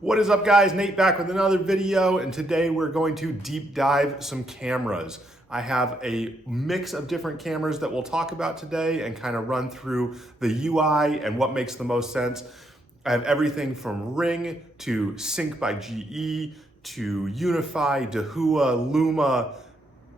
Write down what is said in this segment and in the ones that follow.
What is up, guys? Nate back with another video, and today we're going to deep dive some cameras. I have a mix of different cameras that we'll talk about today and kind of run through the UI and what makes the most sense. I have everything from Ring to Sync by GE to Unify, Dahua, Luma,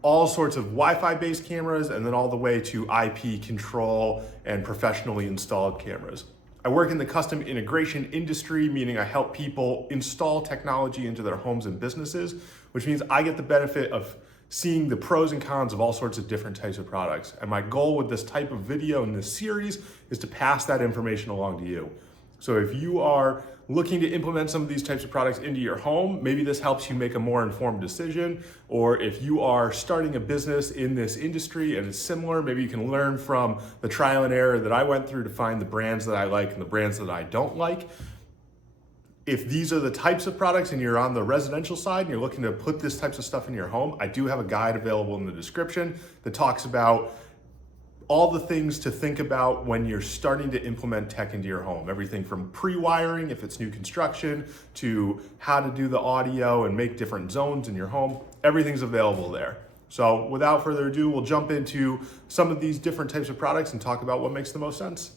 all sorts of Wi-Fi based cameras, and then all the way to IP control and professionally installed cameras. I work in the custom integration industry, meaning I help people install technology into their homes and businesses, which means I get the benefit of seeing the pros and cons of all sorts of different types of products. And my goal with this type of video in this series is to pass that information along to you. So if you are looking to implement some of these types of products into your home, maybe this helps you make a more informed decision. Or if you are starting a business in this industry and it's similar, maybe you can learn from the trial and error that I went through to find the brands that I like and the brands that I don't like. If these are the types of products and you're on the residential side and you're looking to put this types of stuff in your home, I do have a guide available in the description that talks about all the things to think about when you're starting to implement tech into your home. Everything from pre-wiring, if it's new construction, to how to do the audio and make different zones in your home. Everything's available there. So without further ado, we'll jump into some of these different types of products and talk about what makes the most sense.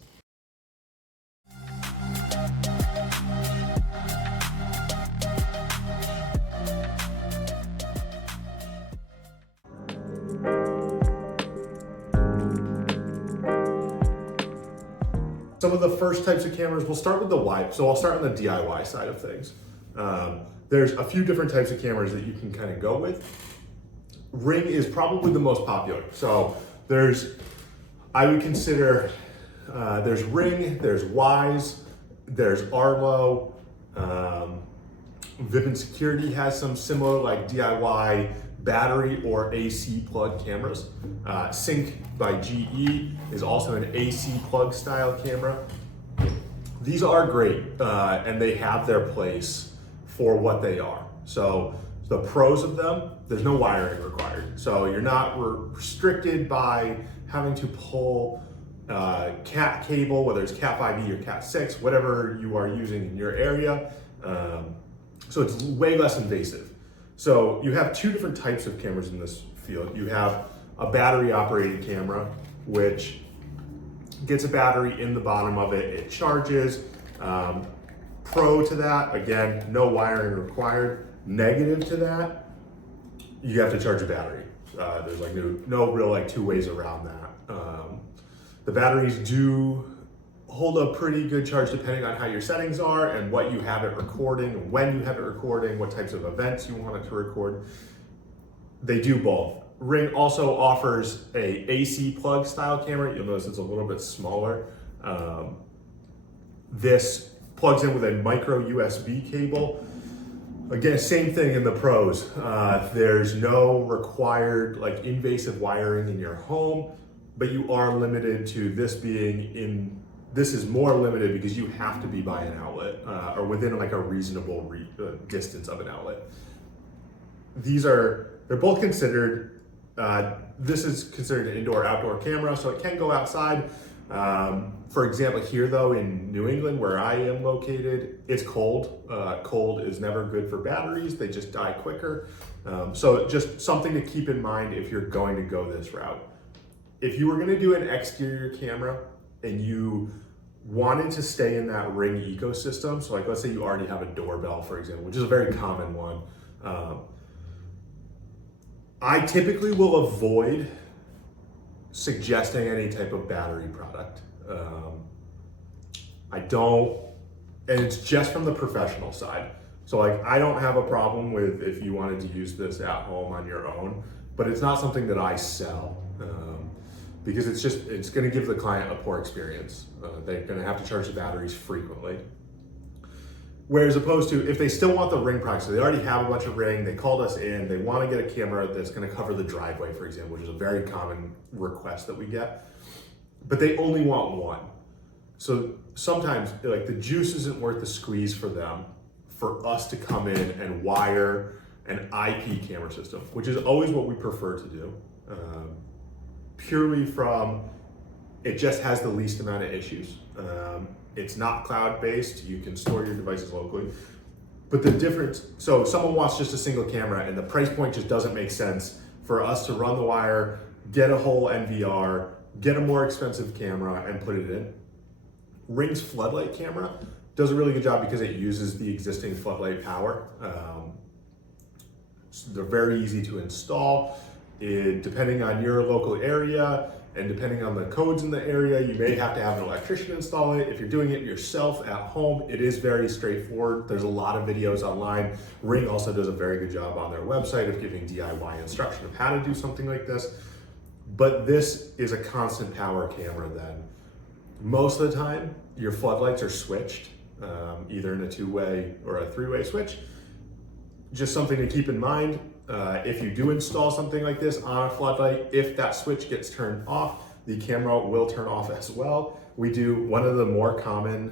Some of the first types of cameras, we'll start with the Wi-Fi. So I'll start on the DIY side of things. There's a few different types of cameras that you can kind of go with. Ring is probably the most popular. So I would consider, there's Ring, there's Wise, there's Arlo. Vivint Security has some similar like DIY battery or AC plug cameras. Sync by GE is also an AC plug style camera. These are great and they have their place for what they are. So the pros of them, there's no wiring required. So you're not restricted by having to pull Cat cable, whether it's Cat 5e or Cat 6, whatever you are using in your area. So it's way less invasive. So you have two different types of cameras in this field. You have a battery operated camera, which gets a battery in the bottom of it. It charges. Pro to that, again, no wiring required. Negative to that, you have to charge a battery. There's like no real like two ways around that. The batteries do hold a pretty good charge depending on how your settings are and what you have it recording, when you have it recording, what types of events you want it to record. They do both. Ring also offers a AC plug style camera. You'll notice it's a little bit smaller. This plugs in with a micro USB cable. Again, same thing in the pros. There's no required like invasive wiring in your home, but you are limited to this being this is more limited because you have to be by an outlet or within like a reasonable distance of an outlet. They're both considered, this is considered an indoor-outdoor camera, so it can go outside. For example, here though in New England, where I am located, it's cold. Cold is never good for batteries. They just die quicker. So just something to keep in mind if you're going to go this route. If you were gonna do an exterior camera and you wanted to stay in that Ring ecosystem, so like let's say you already have a doorbell, for example, which is a very common one. I typically will avoid suggesting any type of battery product. And it's just from the professional side. So like I don't have a problem with if you wanted to use this at home on your own, but it's not something that I sell. Because it's gonna give the client a poor experience. They're gonna have to charge the batteries frequently. Whereas opposed to if they still want the Ring product, so they already have a bunch of Ring, they called us in, they wanna get a camera that's gonna cover the driveway, for example, which is a very common request that we get, but they only want one. So sometimes like the juice isn't worth the squeeze for them, for us to come in and wire an IP camera system, which is always what we prefer to do. Purely from, it just has the least amount of issues. It's not cloud-based. You can store your devices locally. But the difference, so someone wants just a single camera and the price point just doesn't make sense for us to run the wire, get a whole NVR, get a more expensive camera and put it in. Ring's floodlight camera does a really good job because it uses the existing floodlight power. So they're very easy to install. Depending on your local area and depending on the codes in the area, you may have to have an electrician install it. If you're doing it yourself at home, it is very straightforward. There's a lot of videos online. Ring also does a very good job on their website of giving DIY instruction of how to do something like this. But this is a constant power camera then. Most of the time, your floodlights are switched, either in a 2-way or a 3-way switch. Just something to keep in mind, if you do install something like this on a floodlight, if that switch gets turned off, the camera will turn off as well. We do, one of the more common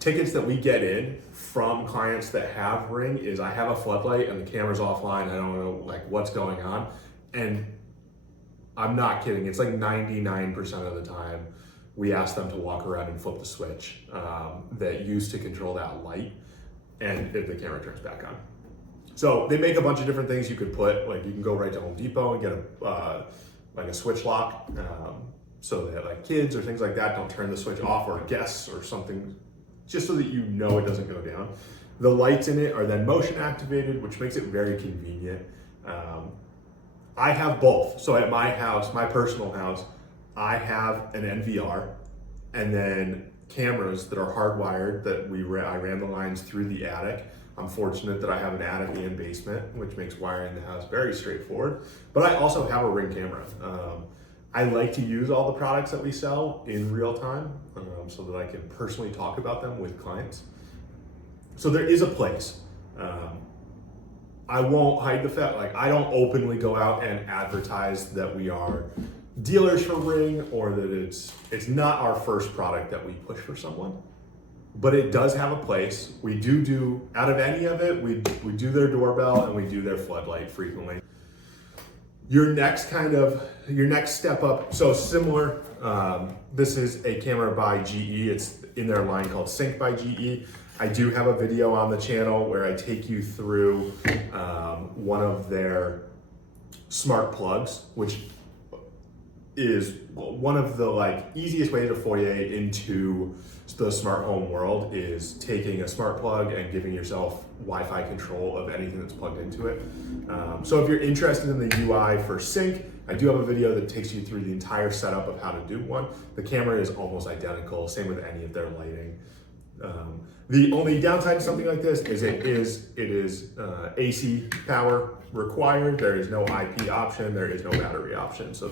tickets that we get in from clients that have Ring is, I have a floodlight and the camera's offline, I don't know like what's going on. And I'm not kidding, it's like 99% of the time we ask them to walk around and flip the switch that used to control that light, and the camera turns back on. So they make a bunch of different things you could put, like you can go right to Home Depot and get like a switch lock, so that like kids or things like that don't turn the switch off, or guests or something, just so that you know it doesn't go down. The lights in it are then motion activated, which makes it very convenient. I have both. So at my house, my personal house, I have an NVR and then cameras that are hardwired that I ran the lines through the attic. I'm fortunate that I have an attic and basement, which makes wiring the house very straightforward. But I also have a Ring camera. I like to use all the products that we sell in real time so that I can personally talk about them with clients. So there is a place. I won't hide the fact, like I don't openly go out and advertise that we are dealers for Ring or that it's not our first product that we push for someone, but it does have a place. We do out of any of it, we do their doorbell and we do their floodlight frequently. Your next step up, so similar, this is a camera by GE. It's in their line called Sync by GE. I do have a video on the channel where I take you through one of their smart plugs, which is one of the easiest ways to foyer into the smart home world, is taking a smart plug and giving yourself Wi-Fi control of anything that's plugged into it. So if you're interested in the UI for Sync, I do have a video that takes you through the entire setup of how to do one. The camera is almost identical, same with any of their lighting. The only downside to something like this is it is AC power required. There is no IP option. There is no battery option. So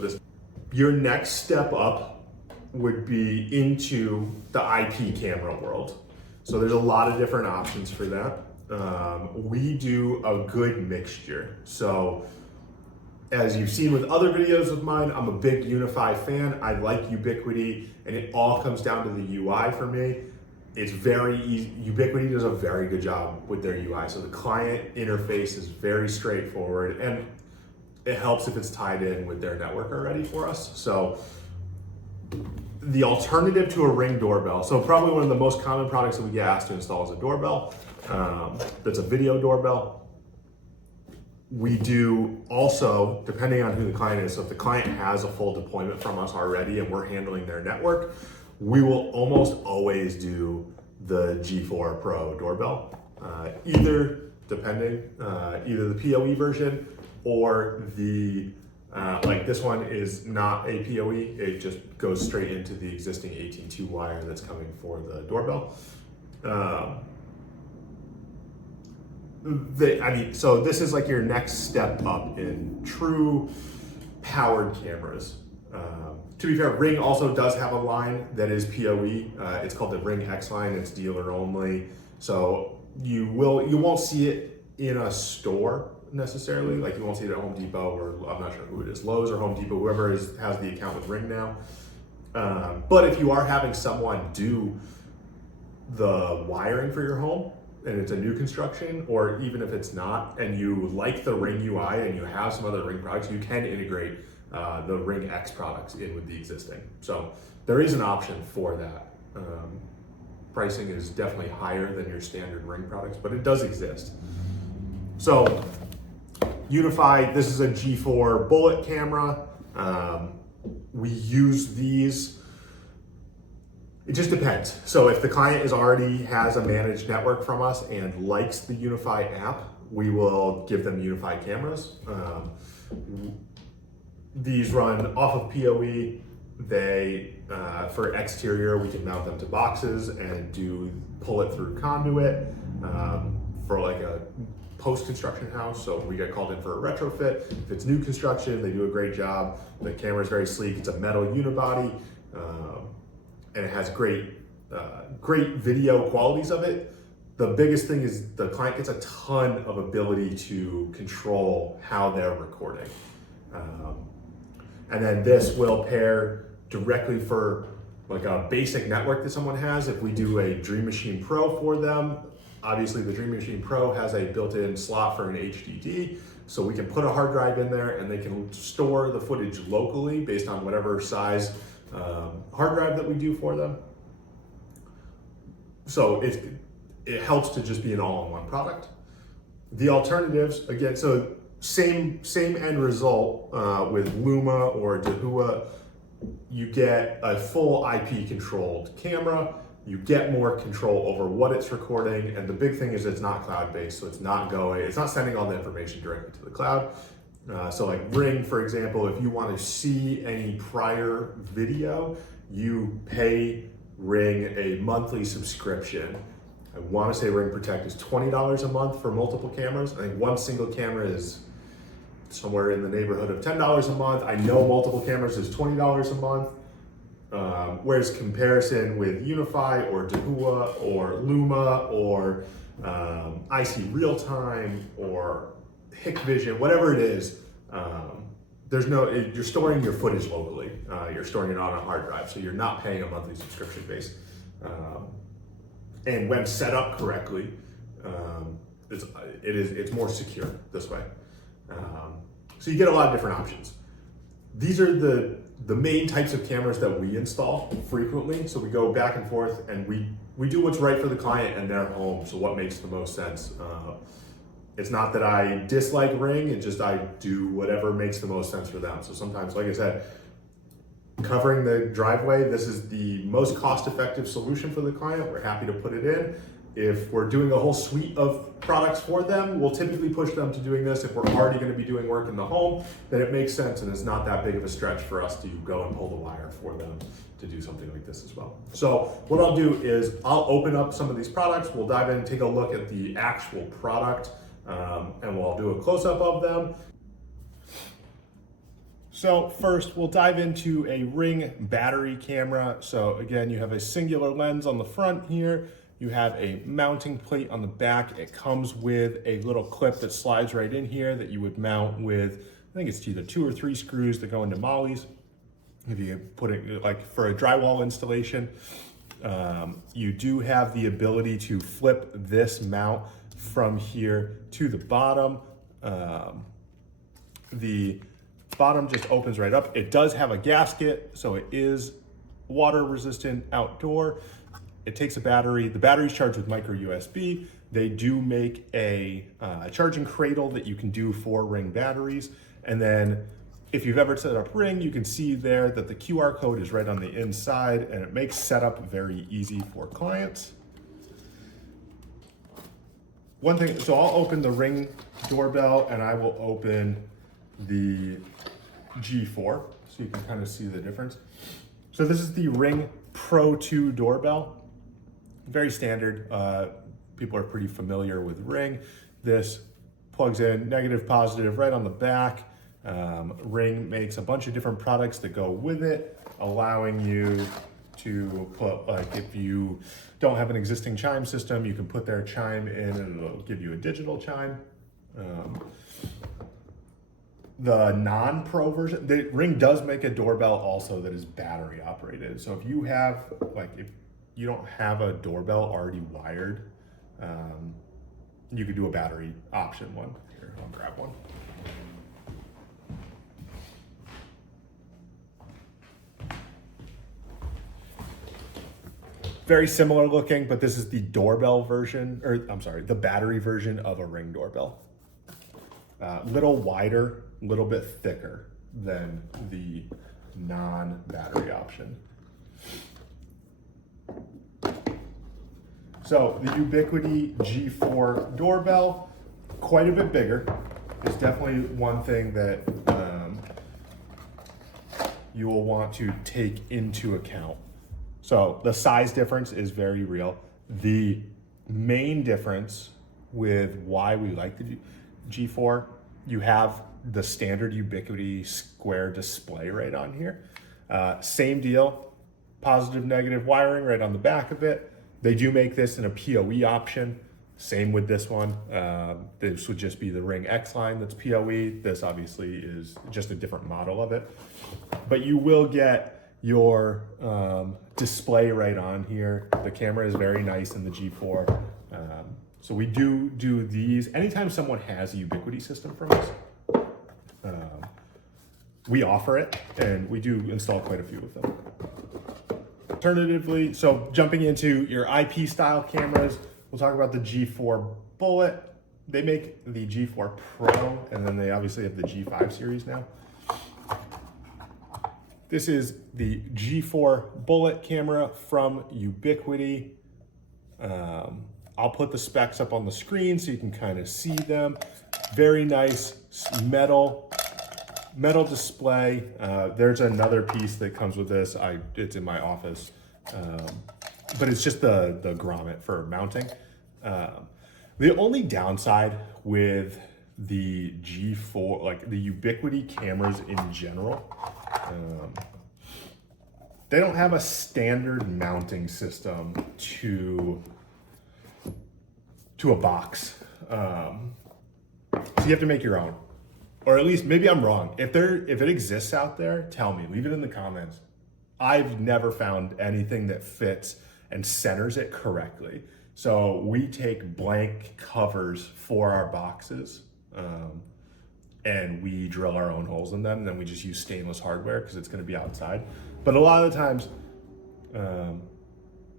your next step up would be into the IP camera world. So there's a lot of different options for that. We do a good mixture. So as you've seen with other videos of mine, I'm a big UniFi fan. I like Ubiquiti, and it all comes down to the UI for me. It's very easy. Ubiquiti does a very good job with their UI. So the client interface is very straightforward, and it helps if it's tied in with their network already for us. So the alternative to a Ring doorbell, so probably one of the most common products that we get asked to install is a doorbell. That's a video doorbell. We do also, depending on who the client is, so if the client has a full deployment from us already and we're handling their network, we will almost always do the G4 Pro doorbell, either the PoE version or the, like this one is not a PoE, it just goes straight into the existing 18.2 wire that's coming for the doorbell. So this is like your next step up in true powered cameras. To be fair, Ring also does have a line that is PoE. It's called the Ring X line. It's dealer only. So you won't see it in a store necessarily. Like you won't see it at Home Depot, or I'm not sure who it is, Lowe's or Home Depot, whoever has the account with Ring now. But if you are having someone do the wiring for your home, and it's a new construction, or even if it's not, and you like the Ring UI and you have some other Ring products, you can integrate the Ring X products in with the existing. So there is an option for that. pricing is definitely higher than your standard Ring products, but it does exist. So UniFi, this is a G4 bullet camera. We use these, it just depends. So if the client already has a managed network from us and likes the UniFi app, we will give them UniFi cameras. These run off of PoE. They, for exterior, we can mount them to boxes and pull it through conduit for like a post-construction house. So we get called in for a retrofit. If it's new construction, they do a great job. The camera is very sleek. It's a metal unibody, and it has great video qualities of it. The biggest thing is the client gets a ton of ability to control how they're recording. And then this will pair directly for like a basic network that someone has. If we do a Dream Machine Pro for them, obviously the Dream Machine Pro has a built-in slot for an HDD, so we can put a hard drive in there and they can store the footage locally based on whatever size hard drive that we do for them. So it helps to just be an all-in-one product. The alternatives, again, so same end result with Luma or Dahua. You get a full IP controlled camera, you get more control over what it's recording, and the big thing is it's not cloud-based, so it's not sending all the information directly to the cloud. So like Ring, for example, if you want to see any prior video, you pay Ring a monthly subscription. I want to say Ring Protect is $20 a month for multiple cameras. I think one single camera is somewhere in the neighborhood of $10 a month. I know multiple cameras is $20 a month. Whereas comparison with UniFi or Dahua or Luma or IC Real Time or Hikvision, whatever it is, you're storing your footage locally. You're storing it on a hard drive, so you're not paying a monthly subscription base. And when set up correctly, it's more secure this way. So you get a lot of different options. These are the main types of cameras that we install frequently. So we go back and forth and we do what's right for the client and their home. So what makes the most sense. It's not that I dislike Ring, it's just I do whatever makes the most sense for them. So sometimes, like I said, covering the driveway, this is the most cost-effective solution for the client. We're happy to put it in. If we're doing a whole suite of products for them, we'll typically push them to doing this. If we're already going to be doing work in the home, then it makes sense and it's not that big of a stretch for us to go and pull the wire for them to do something like this as well. So what I'll do is I'll open up some of these products. We'll dive in and take a look at the actual product, and we'll do a close-up of them. So first, we'll dive into a Ring battery camera. So again, you have a singular lens on the front here. You have a mounting plate on the back. It comes with a little clip that slides right in here that you would mount with, I think it's either 2 or 3 screws that go into mollies. If you put it like for a drywall installation, you do have the ability to flip this mount from here to the bottom. The bottom just opens right up. It does have a gasket, so it is water resistant outdoor. It takes a battery. The battery's charged with micro USB. They do make a charging cradle that you can do for Ring batteries. And then if you've ever set up Ring, you can see there that the QR code is right on the inside, and it makes setup very easy for clients. One thing, so I'll open the Ring doorbell and I will open the G4 so you can kind of see the difference. So this is the Ring Pro 2 doorbell. Very standard. People are pretty familiar with Ring. This plugs in negative, positive right on the back. Ring makes a bunch of different products that go with it, allowing you to put, like if you don't have an existing chime system, you can put their chime in and it'll give you a digital chime. The non-pro version, the Ring does make a doorbell also that is battery operated. So if you have, like if you don't have a doorbell already wired, you could do a battery option one. Here, I'll grab one. Very similar looking, but this is the doorbell version, or I'm sorry, the battery version of a Ring doorbell. Little wider, little bit thicker than the non-battery option. So the Ubiquiti G4 doorbell, quite a bit bigger. It's definitely one thing that you will want to take into account. So the size difference is very real. The main difference with why we like the G4, you have the standard Ubiquiti square display right on here. Same deal, positive, negative wiring right on the back of it. They do make this in a PoE option. Same with this one. This would just be the Ring X line that's PoE. This obviously is just a different model of it. But you will get your display right on here. The camera is very nice in the G4. So we do these. Anytime someone has a Ubiquiti system from us, we offer it, and we do install quite a few of them. Alternatively, so jumping into your IP style cameras, we'll talk about the G4 Bullet. They make the G4 Pro, and then they obviously have the G5 series now. This is the G4 Bullet camera from Ubiquiti. I'll put the specs up on the screen so you can kind of see them. Very nice metal display. There's another piece that comes with this. It's in my office, but it's just the grommet for mounting. The only downside with the G4, like the Ubiquiti cameras in general, they don't have a standard mounting system to a box. So you have to make your own. Or at least, maybe I'm wrong. If it exists out there, tell me, leave it in the comments. I've never found anything that fits and centers it correctly. So we take blank covers for our boxes, and we drill our own holes in them, and then we just use stainless hardware because it's gonna be outside. But a lot of the times,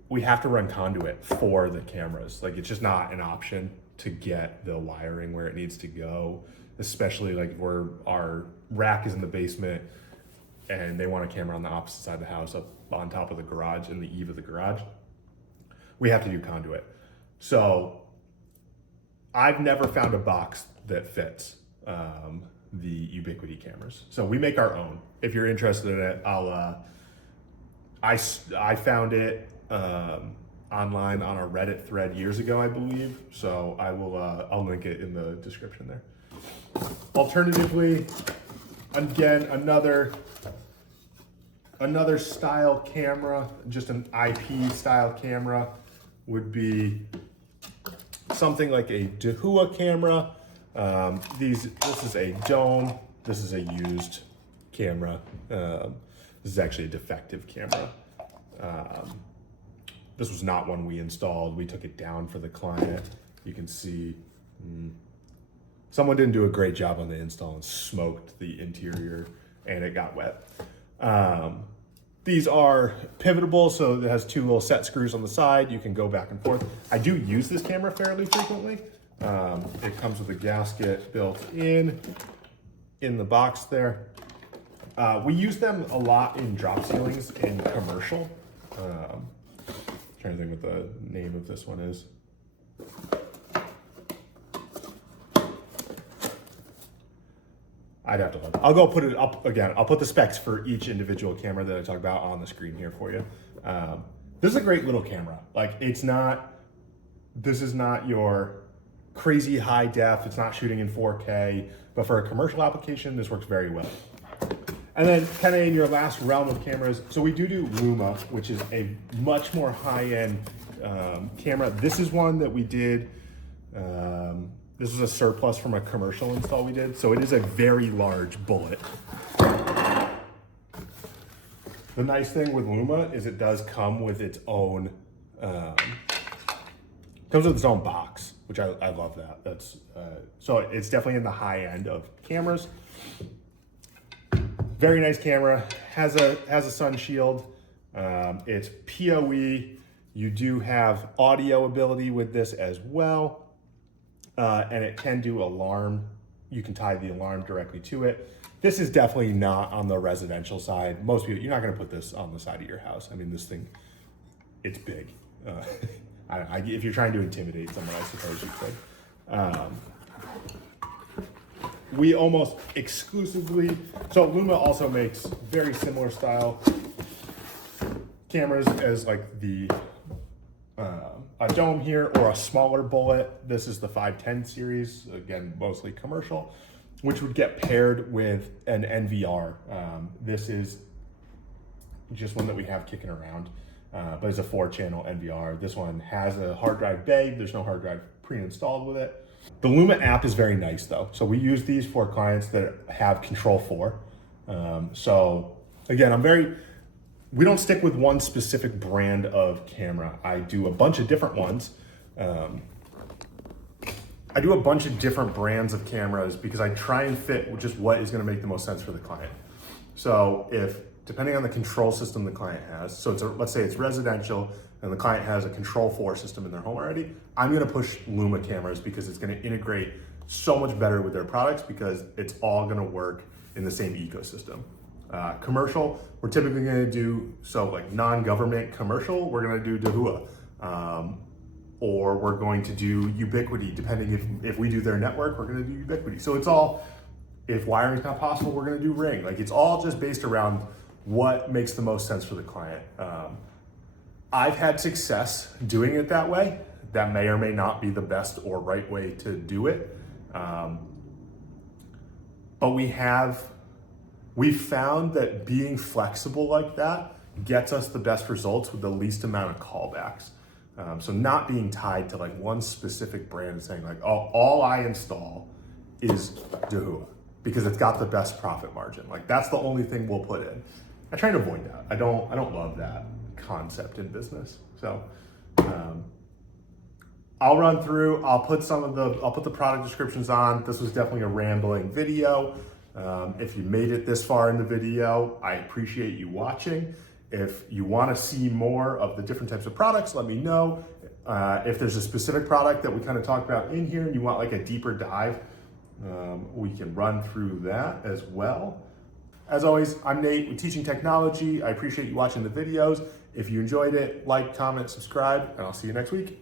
we have to run conduit for the cameras. Like, it's just not an option to get the wiring where it needs to go, especially like where our rack is in the basement and they want a camera on the opposite side of the house up on top of the garage, in the eave of the garage. We have to do conduit. So I've never found a box that fits the Ubiquiti cameras. So we make our own. If you're interested in it, I found it online on a Reddit thread years ago, I believe. So I will, I'll link it in the description there. Alternatively, again, another style camera, just an IP style camera, would be something like a Dahua camera. This is a dome. This is a used camera. This is actually a defective camera. This was not one we installed. We took it down for the client. You can see someone didn't do a great job on the install and smoked the interior, and it got wet. These are pivotable, so it has two little set screws on the side. You can go back and forth. I do use this camera fairly frequently. It comes with a gasket built in the box there. We use them a lot in drop ceilings in commercial. Trying to think what the name of this one is. I'd have to look. I'll go put it up again. I'll put the specs for each individual camera that I talk about on the screen here for you. This is a great little camera. Like, this is not your crazy high def. It's not shooting in 4K, but for a commercial application, this works very well. And then kind of in your last realm of cameras, so we do Luma, which is a much more high-end camera. This is one that we did, this was a surplus from a commercial install we did. So it is a very large bullet. The nice thing with Luma is it does come with its own, box, which I love that. That's so it's definitely in the high end of cameras. Very nice camera, has a sun shield. It's PoE. You do have audio ability with this as well, and it can do alarm. You can tie the alarm directly to it. This is definitely not on the residential side. Most people, you're not going to put this on the side of your house. I mean, this thing, it's big. If you're trying to intimidate someone, I suppose you could. We almost exclusively, so Luma also makes very similar style cameras as like the a dome here or a smaller bullet. This is the 510 series, again, mostly commercial, which would get paired with an NVR. This is just one that we have kicking around, but it's a 4-channel NVR. This one has a hard drive bay. There's no hard drive pre-installed with it. The Luma app is very nice though. So we use these for clients that have Control 4. So again, we don't stick with one specific brand of camera. I do a bunch of different ones. I do a bunch of different brands of cameras because I try and fit just what is going to make the most sense for the client. So depending on the control system the client has, so let's say it's residential and the client has a Control 4 system in their home already, I'm going to push Luma cameras because it's going to integrate so much better with their products because it's all going to work in the same ecosystem. Commercial, we're typically going to do, so like non-government commercial, we're going to do Dahua, or we're going to do Ubiquiti, depending if we do their network, we're going to do Ubiquiti. So it's all, if wiring is not possible, we're going to do Ring. Like it's all just based around what makes the most sense for the client. I've had success doing it that way. That may or may not be the best or right way to do it. But we've found that being flexible like that gets us the best results with the least amount of callbacks. So not being tied to like one specific brand and saying like, oh, all I install is Dahua because it's got the best profit margin. Like that's the only thing we'll put in. I try to avoid that. I don't love that concept in business. So I'll run through, I'll put the product descriptions on. This was definitely a rambling video. If you made it this far in the video, I appreciate you watching. If you want to see more of the different types of products, let me know. If there's a specific product that we kind of talked about in here and you want like a deeper dive, we can run through that as well. As always, I'm Nate with Teaching Technology. I appreciate you watching the videos. If you enjoyed it, like, comment, subscribe, and I'll see you next week.